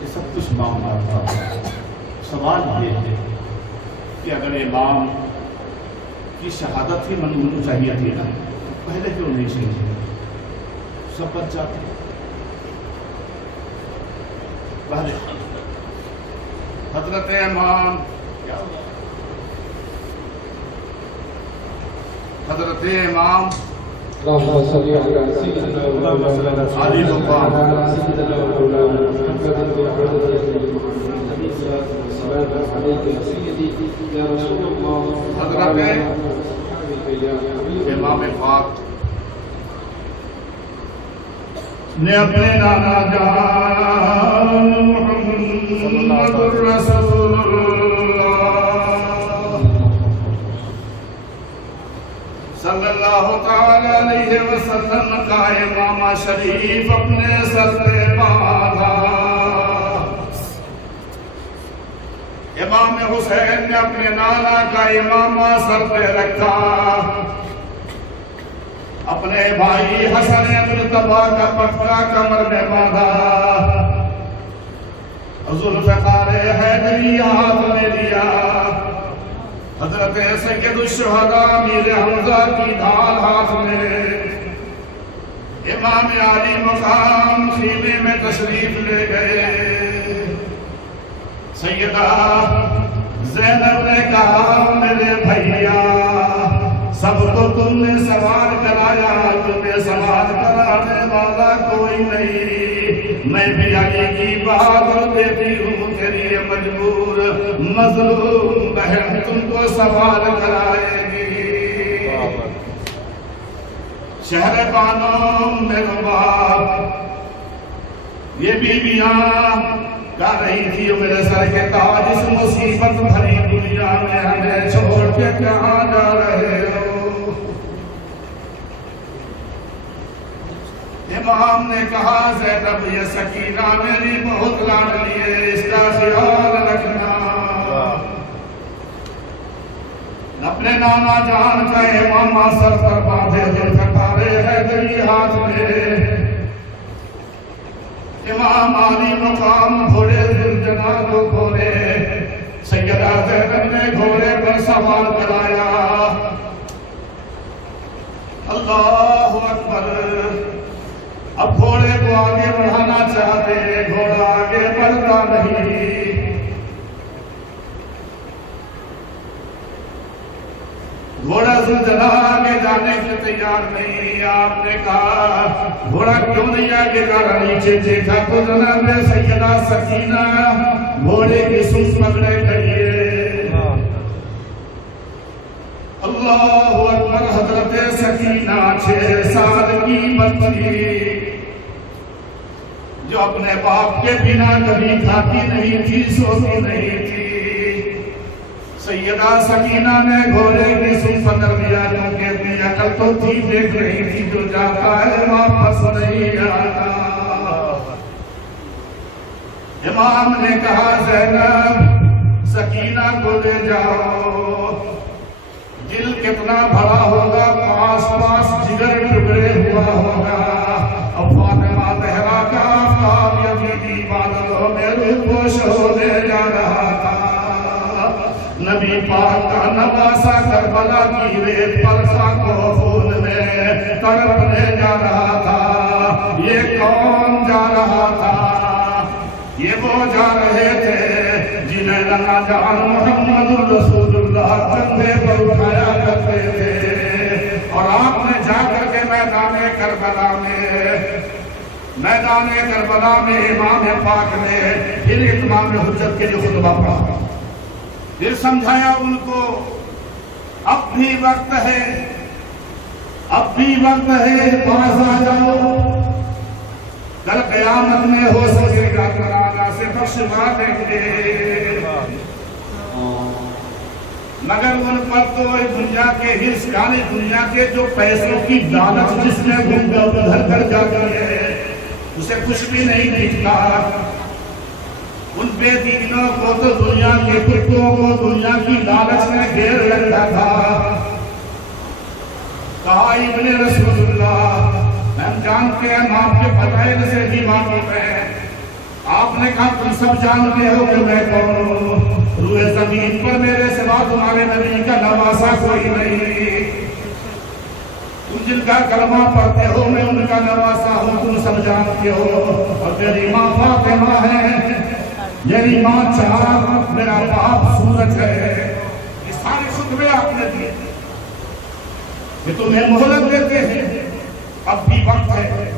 یہ سب کچھ معاملات تھا۔ سوال یہ ہے کہ اگر امام کی شہادت ہی منظور چاہیے تھی نا، پہلے کیوں نہیں چاہیے؟ سب بچ جاتے۔ حضرت امام علی مقام حضرت امام پاک نے اپنے نانا جان محمد رسول اللہ صلی اللہ تعالی علیہ وسلم کا امامہ شریف اپنے سر پہ باندھا۔ امام حسین نے اپنے نانا کا امامہ سر پہ رکھا، اپنے بھائی حسن مرتضیٰ کا پٹا کمر میں باندھا، ذوالفقار حیدری ہاتھ میں لیا، حضرت سید الشہداء امیر حمزہ کی ڈھال ہاتھ میں، امام علی مقام خیمے میں تشریف لے گئے۔ سیدہ زینب نے کہا میرے بھائیا سب کو تم نے سوار کرایا، تمہیں سوار کرانے والا کوئی نہیں، میں بھی علی کی بات دیتی ہوں، تیری مجبور مظلوم بہن تم کو سوار کرائے گی۔ شہر بانو میرے باپ یہ بیویاں کہہ رہی تھی میرے سر کے تاج اس مصیبت بھری دنیا میں ہمیں چھوڑ کے کہاں جا رہے ہو؟ امام نے کہا زینب یہ سکینہ میری بہت لاڈلی ہے، اس کا خیال رکھنا۔ اپنے نانا جان کا امامہ سر پر باندھے ہوئے کٹارے حیدری ہاتھ میں، امام عالی مقام گھوڑے ذوالجنا کو گھوڑے، سیدہ زینب نے گھوڑے پر سوار کرایا۔ اللہ اکبر! اب گھوڑے کو آگے بڑھانا چاہتے، گھوڑا آگے بڑھتا نہیں۔ گھوڑا ذوالجنا آگے جانے کے تیار نہیں۔ آپ نے کہا گھوڑا کیوں نہیں آگے جا رہا؟ نیچے دیکھا تو جناب سیدہ سکینہ گھوڑے کی سوس پکڑے کھڑی ہے۔ اللہ اکبر! حضرت سکینہ 6 سال کی بچی جو اپنے باپ کے بنا کبھی کھاتی نہیں تھی، سوتی نہیں تھی، سیدہ سکینہ نے گھوڑے کی سوس پکڑ لیا، کیونکہ اپنی عقل تو تھی، دیکھ رہی تھی جو جاتا ہے واپس نہیں آتا۔ امام نے کہا زینب سکینہ کو لے جاؤ، دل کتنا بھرا ہوگا، پاس پاس جگر ٹکڑے ہوا ہوگا۔ اب فاطمہ زہرا کا آفتاب یزیدی بادلوں میں روپوش ہونے جا رہا تھا۔ نبی پاک کا نواسا کربلا کی ریت پر خاک و خون میں تڑپنے جا رہا تھا۔ یہ کون جا رہا تھا؟ یہ وہ جا رہے تھے جنہیں نانا جان محمد رسول اللہ کندھے پر اٹھایا کرتے تھے، اور آپ نے جا کر کے میدان کربلا میں امام پاک نے پھر اتمام حجت کے لیے خطبہ پڑھا، پھر سمجھایا ان کو اب بھی وقت ہے، اب بھی وقت ہے، پاس آ جاؤ، کل قیامت میں ہو سکے گا تعالیٰ سے بخشوا دیں گے۔ مگر ان پر تو دنیا کے حرص، یعنی دنیا کے جو پیسوں کی لالچ جس میں ادھر کر جاتی ہے، اسے کچھ بھی نہیں دکھتا۔ ان بے دینوں کو تو دنیا کے کتوں کو دنیا کی لالچ میں گھیر رکھا تھا۔ کہا ابن رسول اللہ ہم جانتے ہیں، آپ کے فضائل سے بھی واقف ہیں۔ آپ نے کہا تم سب جانتے ہو کہ میں کون ہوں، روئے زمین پر میرے سوا تمہارے نبی کا نواسا کوئی نہیں، تم جن کا کلمہ پڑھتے ہو میں ان کا نواسا ہوں، تم سب جانتے ہو۔ اور میری ماں فاطمہ ہے، میری ماں چاند، میرا باپ سورج ہے۔ یہ سارے خطبے آپ نے دیے کہ تمہیں مہلت دیتے ہیں، اب بھی وقت ہے،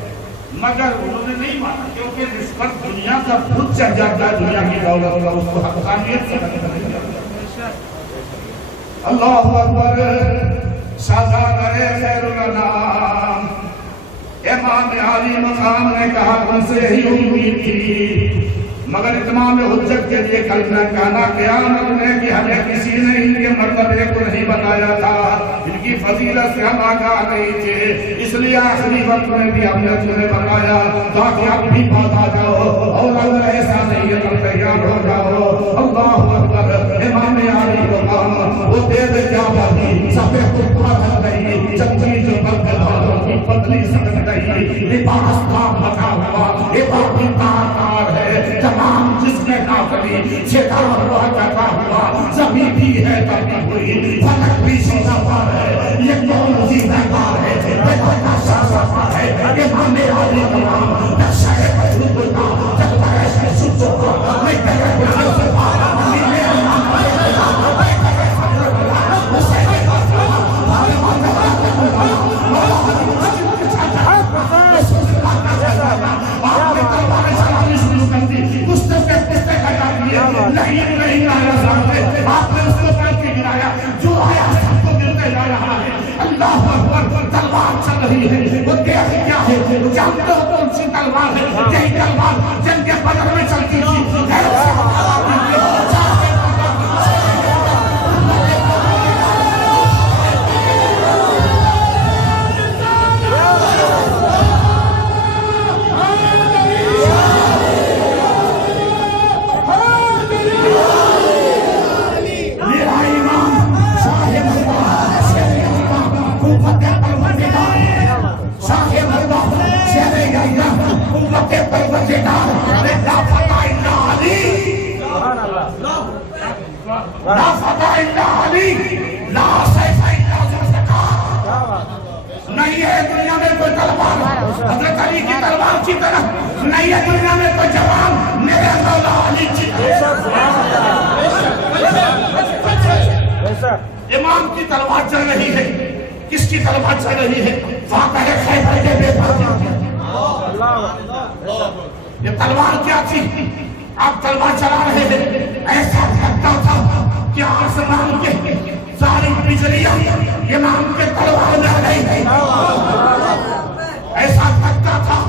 مگر انہوں نے نہیں مانا، کیونکہ نسبت دنیا کا خود چڑھ جاتا ہے، دنیا کی دولت کا اس کو حقانیت سے نہیں جاتا۔ اللہ اکبر! شہزادہ خیر الانام امام عالی مقام نے کہا ان سے ہی امید تھی، مگر اتمام حجت کے لیے کلمہ کہنا قیامت میں کہ ہمیں کسی نے ان کے مرتبے کو نہیں بتایا تھا، ان کی فضیلت سے ہم آگاہ نہیں تھے، اس لیے آخری وقت میں بھی ہم نے تمہیں بتایا تاکہ آپ بھی بات آ جاؤ، اور اگر ایسا نہیں ہے تو تیار ہو جاؤ۔ اللہ اکبر! امام عالی مقام وہ دے دے کیا بھائی سفید کپڑا بن گئی، چمچی جو بن گئی کی پتلی سکت گئی، لباس کا بھگا ہوا عبادی تار ہے، تمام جسم کافری چھیدار روح کرتا ہوا، زمین بھی ہے تبھی ہوئی، فلک بھی سوزا پار ہے، یہ کون سی بیدار ہے، بیدار کا شاہ ہے، امام عالی مقام نقشہ وجود کا جلوہ ہے سوچو نہیں کرے گا سے پارا نہیں آیا سامنے، آپ نے اس کو پلٹ کے گرایا، جو آیا سب کو ملتے جا رہا ہے۔ اللہ اکبر! تلوار چل رہی ہے وہ دیکھ کیا ہے وہ جانتے ہو کون سی تلوار ہے یہی تلوار جنگ بدر میں چلتی تھی لا فتح الا علی لا سیف الا ذوالفقار نہیں ہے دنیا میں کوئی تلوار حضرت علی کی تلوار کی طرح نہیں ہے دنیا میں کوئی جوان میرے مولا علی کی امام کی تلوار چل رہی ہے کس کی تلوار چل رہی ہے فاتح خیبر کے بے پردے یہ تلوار کیا تھی آپ تلوار چلا رہے ہیں ایسا لگتا تھا کہ آسمان کے ساری بجلیاں امام کے تلوار میں آ گئی ایسا لگتا تھا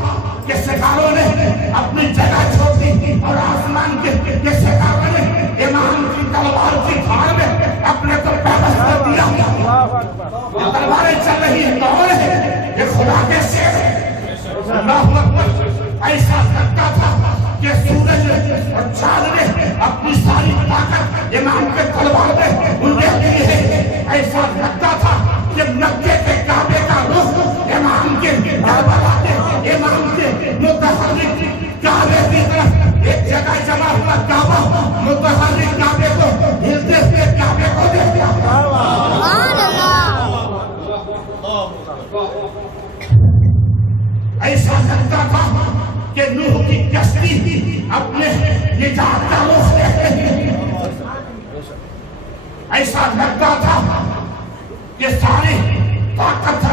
کہ ستاروں نے اپنی جگہ چھوڑ دی اور آسمان کے ستاروں نے امام کی تلوار کی دھار میں اپنے کو پیوست کر دیا یہ تلواریں چل رہی ہیں کون ہے یہ خدا کے شیر ہے اللہ اکبر ایسا لگتا تھا کہ سورج اور چاند نے اپنی ساری طاقت امام کے تلوار میں انڈے دی ہے ایسا لگتا تھا کہ مکے کے کعبے کا رخ امام کے کربلا کے امام کے متحرک کعبے کی طرف ایک جگہ جمع ہوا کعبہ متحرک کعبے کو ہلتے ہوئے کعبے کو دیکھ لیا ایسا لگتا تھا کہ نوح کی کشتی اپنے نجات کا رخ دیکھتے ایسا لگتا تھا کہ ساری طاقت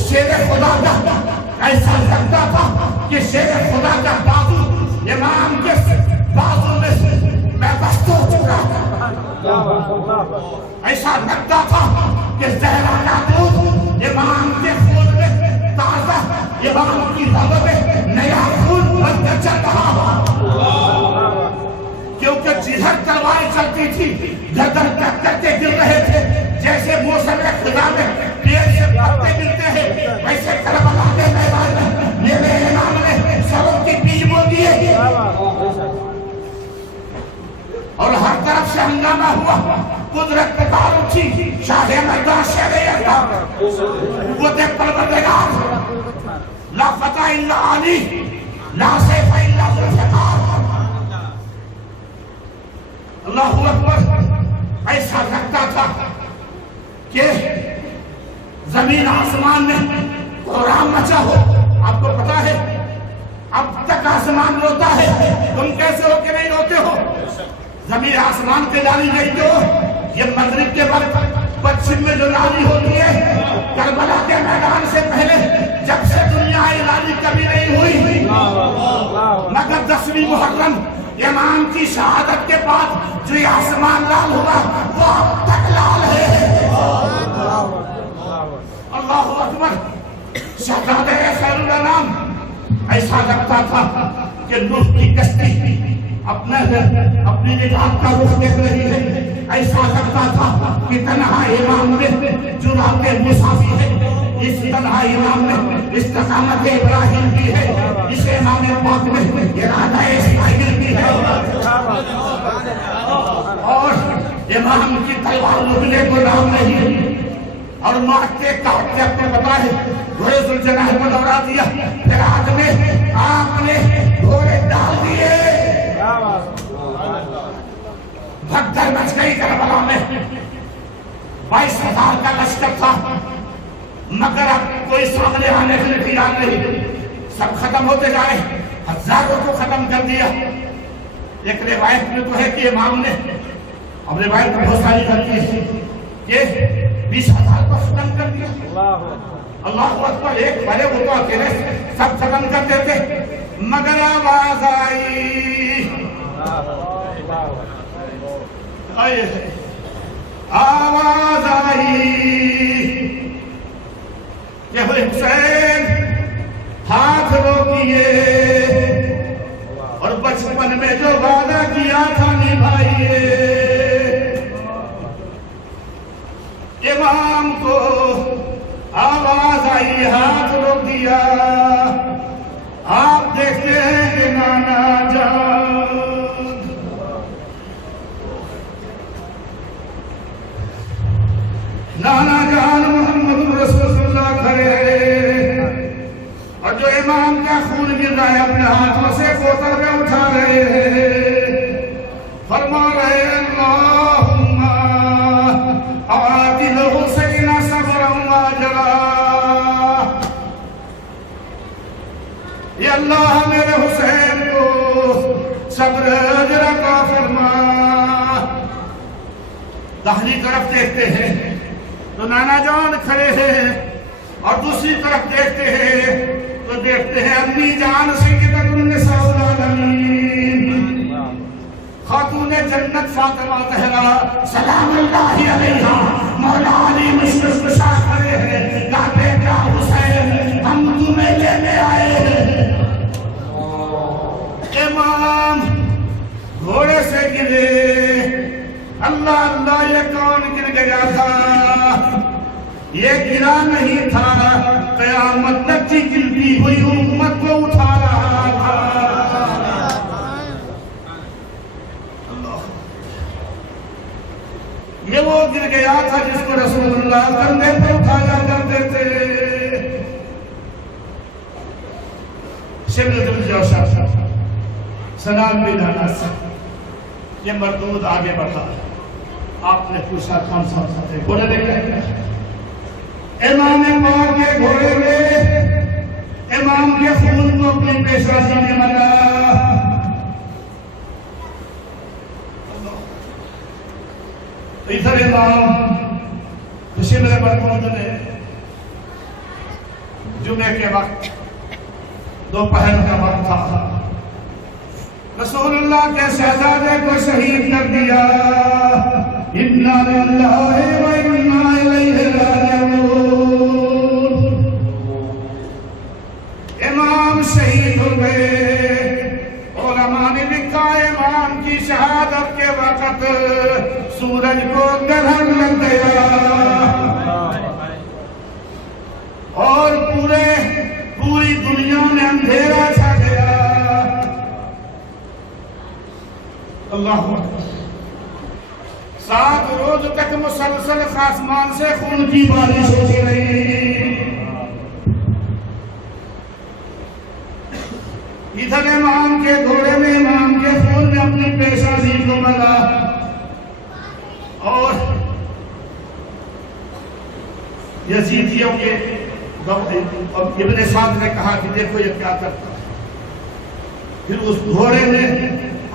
شیر خدا کا ایسا لگتا تھا کہ شیر خدا کا بازو امام کے بازو میں بست ہو چکا ایسا لگتا تھا کہ زہرا کا دودھ امام کے خون میں تازہ امام کی رگ میں نیا خون بن کر چل رہا کیونکہ جدھر تلواریں چلتی تھی گردن کٹ کر کے گر رہے تھے جیسے موسم خدا میں پیڑ سے پتے ملتے ہیں ویسے کربلا کے میدان میں میرے امام نے سبوں کی بیج بو دیے اور ہر طرف سے ہنگامہ ہوا قدرت پہ تار اٹھی شاہ مردان شہر اللہ وہ دیکھ پروردگار لا فتح الا علی لا سیف الا ذوالفقار اللہ اکبر ایسا لگتا تھا کہ زمین آسمان میں قرآن مچا ہو آپ کو پتا ہے اب تک آسمان روتا ہے تم کیسے ہو کہ نہیں روتے ہو زمین آسمان کے لالی نہیں تو یہ مغرب کے وقت پچھم میں جو لالی ہوتی ہے کربلا کے میدان سے پہلے جب سے دنیا لالی کبھی نہیں ہوئی مگر 10ویں محرم امام کی شہادت کے بعد جو آسمان لال ہوا وہ اب تک لال ہے اللہ اکبر شہزادہ خیر الانام ایسا لگتا تھا کہ نوح کی کشتی اپنی نجات کا رخ دیکھ رہی ہے ایسا لگتا تھا کہ تنہا امام میں جرات مسافر ہے اس تنہا امام میں استقامت ابراہیم بھی ہے اس امام پاک میں ارادہ اسماعیل بھی ہے اور امام کی تلوار لگنے کو نام نہیں اور مارتے کاٹتے اپنے پتا ہے گھوڑے ذوالجناح کو دوڑا دیا پھر آج میں آپ نے گھوڑے ڈال دیے بھگدڑ مچ گئی کربلا میں 22,000 کا لشکر تھا مگر اب کوئی سامنے آنے کے لیے تیار نہیں سب ختم ہوتے جائے ہزاروں کو ختم کر دیا ایک روایت میں تو ہے کہ امام نے اب روایت بہت ساری کرتی ہے کہ 20,000 کو ختم کر دیا اللہ اکبر ایک بڑے وہ تو اکیلے سب ختم کر دیتے مگر آواز آئی آواز آئی کہ حسین ہاتھ روکیے اور بچپن میں جو وعدہ کیا تھا نبھائیے. امام کو آواز آئی, ہاتھ روک دیا. آپ دیکھتے ہیں کہ نانا جان, نانا جان محمد رسول اللہ کھڑے ہیں اور جو امام کا خون گر رہا ہے اپنے ہاتھوں سے بوتل میں اٹھا رہے ہیں, فرما رہے ہیں اللہم آتِ الحسین صبرا واجرا. یا اللہ میرے حسین کو صبر اجر عطا فرما. داہنی طرف دیکھتے ہیں تو نانا جان کھڑے ہیں اور دوسری طرف دیکھتے ہیں تو دیکھتے ہیں امی جان سیدۃ النساء العالمین خاتون جنت فاطمہ زہرا سلام اللہ علیہا مولا علی مشرف کھڑے ہیں. کہتے کیا حسین ہم تمہیں لینے آئے ہیں. امام گھوڑے سے گرے. اللہ اللہ یہ کون گر گیا تھا؟ یہ گرا نہیں تھا, قیامت تک کی گرتی ہوئی امت کو اٹھا رہا تھا. یہ وہ گر گیا تھا جس کو رسول اللہ کندھے پر اٹھایا کرتے تھے. شبل الجوشا سلام بلانا. یہ مردود آگے بڑھا. آپ نے پوچھا کون سا تھے؟ گھوڑے دیکھا. امام پاک کے گھوڑے میں امام کے خون کو اپنی پیشانی میں ملا. ادھر امام خوشی میں مردود نے جمعے کے وقت دوپہر کا وقت تھا, رسول اللہ کے شہزادے کو شہید کر دیا. انا للہ و انا الیہ راجعون. امام شہید ہو گئے. علماء نے لکھا امام کی شہادت کے وقت سورج کو گرہن لگ گیا اور پوری دنیا میں اندھیرا چھا گیا. اللہ اکبر. 7 روز تک مسلسل آسمان سے خون کی بارش ہوتی رہی. ادھر امام کے گھوڑے میں امام کے خون میں اپنی پیشانی کو ملا اور یزیدیوں کے ابن سعد نے کہا کہ دیکھو یہ کیا کرتا ہے. پھر اس گھوڑے نے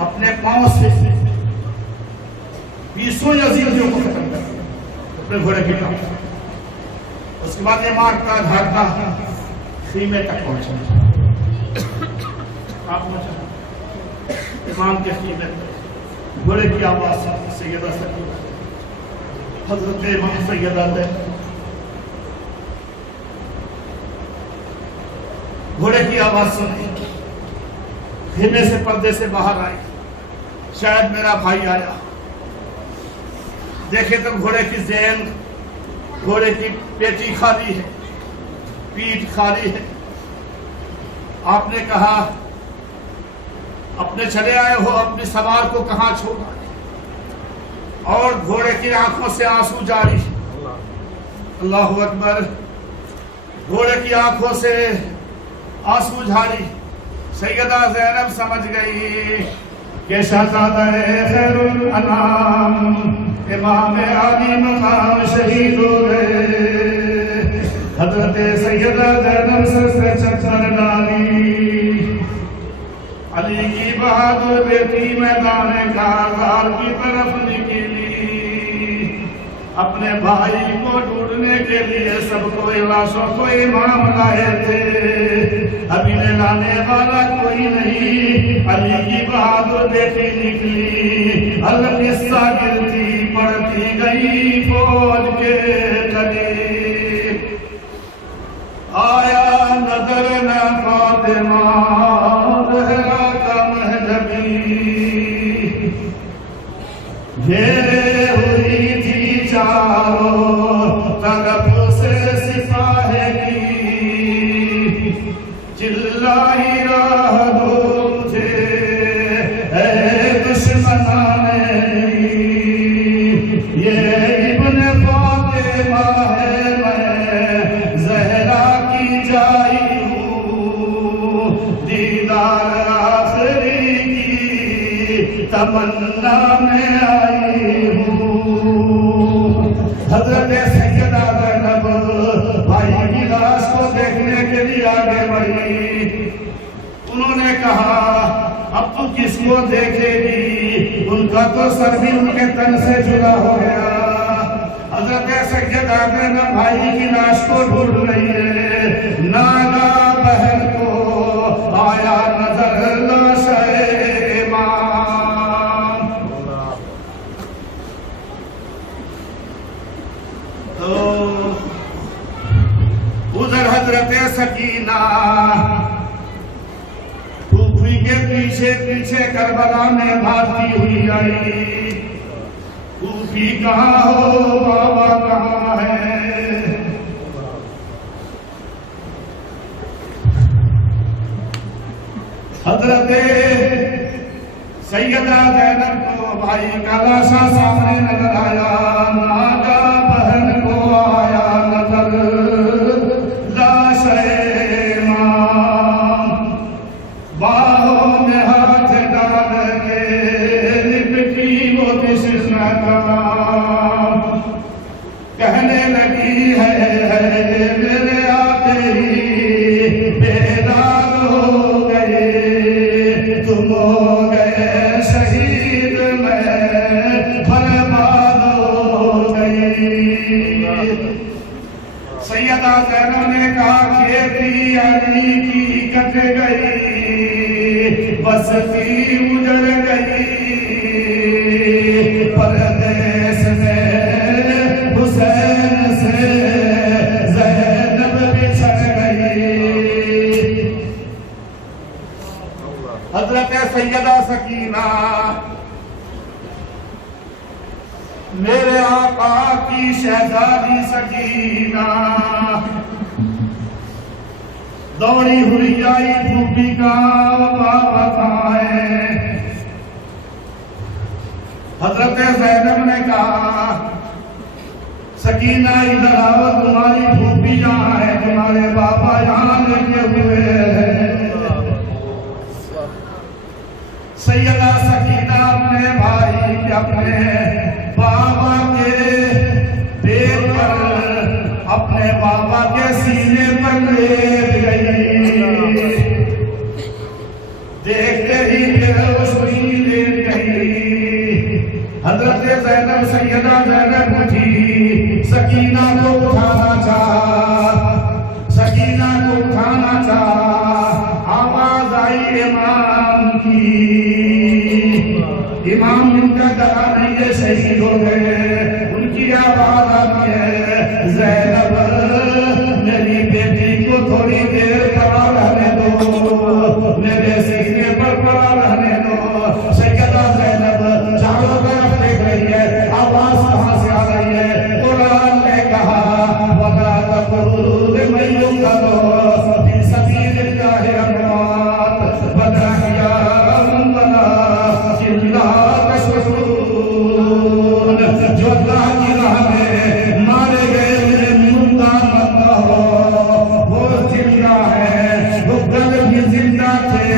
اپنے پاؤں سے 20 یزیدیوں کو ختم کر دیا اپنے گھوڑے کے پاؤں. اس کے بعد یہ مارتا دھاڑتا خیمے تک پہنچا. آپ پہنچا امام کے خیمے تک. گھوڑے کی آواز سیدہ سکینہ حضرت امام سیدہ نے گھوڑے کی آواز سنی. خیمے سے پردے سے باہر آئی. شاید میرا بھائی آیا. دیکھے تو گھوڑے کی زین, گھوڑے کی پیٹی خالی ہے, پیٹھ خالی ہے. آپ نے کہا اپنے چلے آئے ہو, اپنی سوار کو کہاں چھوڑا؟ اور گھوڑے کی آنکھوں سے آنسو جاری. اللہ اکبر. گھوڑے کی آنکھوں سے آنسو جاری. سیدہ زینب سمجھ گئی کہ شہزادہ خیر الانام امام عالی مقام شہید ہو گئے. حضرت سیدہ زینب سر سے چکر ڈالی. علی کی بہادر بیٹی میدان کارزار کی طرف نکلی. اپنے بھائی کو ڈھونڈنے کے لیے سب کو لاشوں کو امام لائے تھے. ابھی لانے والا کوئی نہیں. علی کی بہادر بیٹی نکلی. القصہ گرتی پڑتی گئی فوج کے قریب. نظر فاطمہ زہرا کا مہجبی گھیرے ہوئی تھی چاروں طرف سے سپاہ کی چلائی راہ دو تھے اے دشمنان یہ ابن فاطمہ ہے میں زہرا کی جائی ہوں دیدار آخری کی تمنا میں آئی ہوں حضرت سیدہ زینب بھائی کی لاش کو دیکھنے کے لیے آگے بڑھی انہوں نے کہا اب تو کس کو دیکھے گی ان کا تو سر بھی ان کے تن سے جدا ہو گیا حضرت سیدہ زینب بھائی کی لاش کو ڈھونڈ رہی ہے ناگا بہن کو آیا نظر لاش امام تو ادھر حضرت سکینہ پھوپھی کے پیچھے پیچھے کربلا میں بھاگتی ہوئی آئی پھوپھی کہاں ہو بابا کہاں ہے حضرت سیدہ زینب کو بھائی کا لاشا سامنے نظر آیا ناگا بہن کو آیا نظر لاش امام باہوں میں ہاتھ ڈال کے لپٹی وہ تشنا کا کہنے لگی ہے میرے آتے ہی بیدار ہو گئے تم ہو گئے شہید میں برباد ہو گئی سیدہ زینب نے کہا کھیتی علی کی کٹ گئی بستی اجڑ گئی پردیس میں حسین سے زینب بچھڑ گئی حضرت سیدہ سکینہ میرے آقا کی شہزادی سکینہ دوڑی ہوئی آئی پھوپھی کا بابا کہاں ہے حضرت زینب نے کہا سکینہ ادھر آؤ تمہاری پھوپھی یہاں ہے تمہارے بابا یہاں لگے ہوئے ہیں سیدہ سکینہ اپنے بھائی اپنے بابا کے پیٹ پر اپنے بابا کے سینے پر لیٹ گئی دیکھتے ہی بےہوش ہوئی لیٹ گئی حضرت زینب سیدہ زینب اٹھی سکینہ کو اٹھانا چاہا سکینہ کو اٹھانا چاہا آواز آئی امام کی امام ان کا کہا نہیں یہ شہید ہو گئے ان کی آواز آتی ہے زینب میری بیٹی کو تھوڑی دیر پڑا رہنے دو میرے سینے پر پڑا رہنے دو سیدہ زینب چاروں طرف دیکھ رہی ہے آواز کہاں سے آ رہی ہے قرآن نے کہا وَلَا تَقْتُلُوا لِمَن يُقْتَلُ فِي سَبِيلِ اللَّهِ أَمْوَاتٌ بَلْ أَحْيَاءٌ وَلَٰكِن لَّا تَشْعُرُونَ جو اللہ کی راہ میں مارے گئے مردہ مت ہو وہ زندہ ہے وہ کل بھی زندہ تھے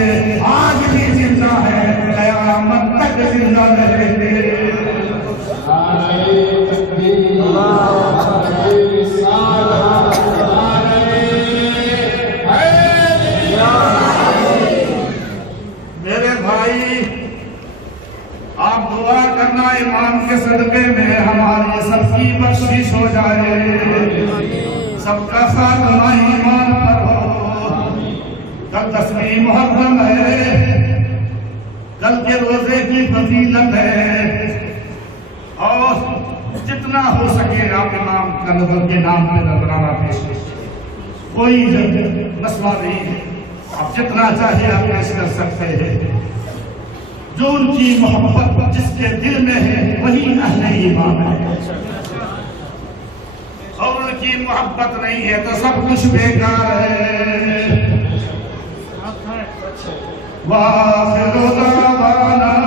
آج بھی زندہ ہے قیامت تک زندہ رہیں گے میرے بھائی آپ دعا کرنا امام کے صدقے میں ہماری سب کی بخشش ہو جائے سب کا خاتمہ ایمان پر ہو کل 10ویں محرم ہے کل کے روزے کی فضیلت ہے اور جتنا ہو سکے آپ امام کا نظر کے نام پہ نظرانہ پیش کوئی مسئلہ نہیں ہے، آپ جتنا چاہیے آپ پیش کر سکتے ہیں۔ جو ان کی محبت جس کے دل میں ہے وہی اہل ایمان ہے، اور ان کی محبت نہیں ہے تو سب کچھ بیکار ہے۔ وآخر دعوانا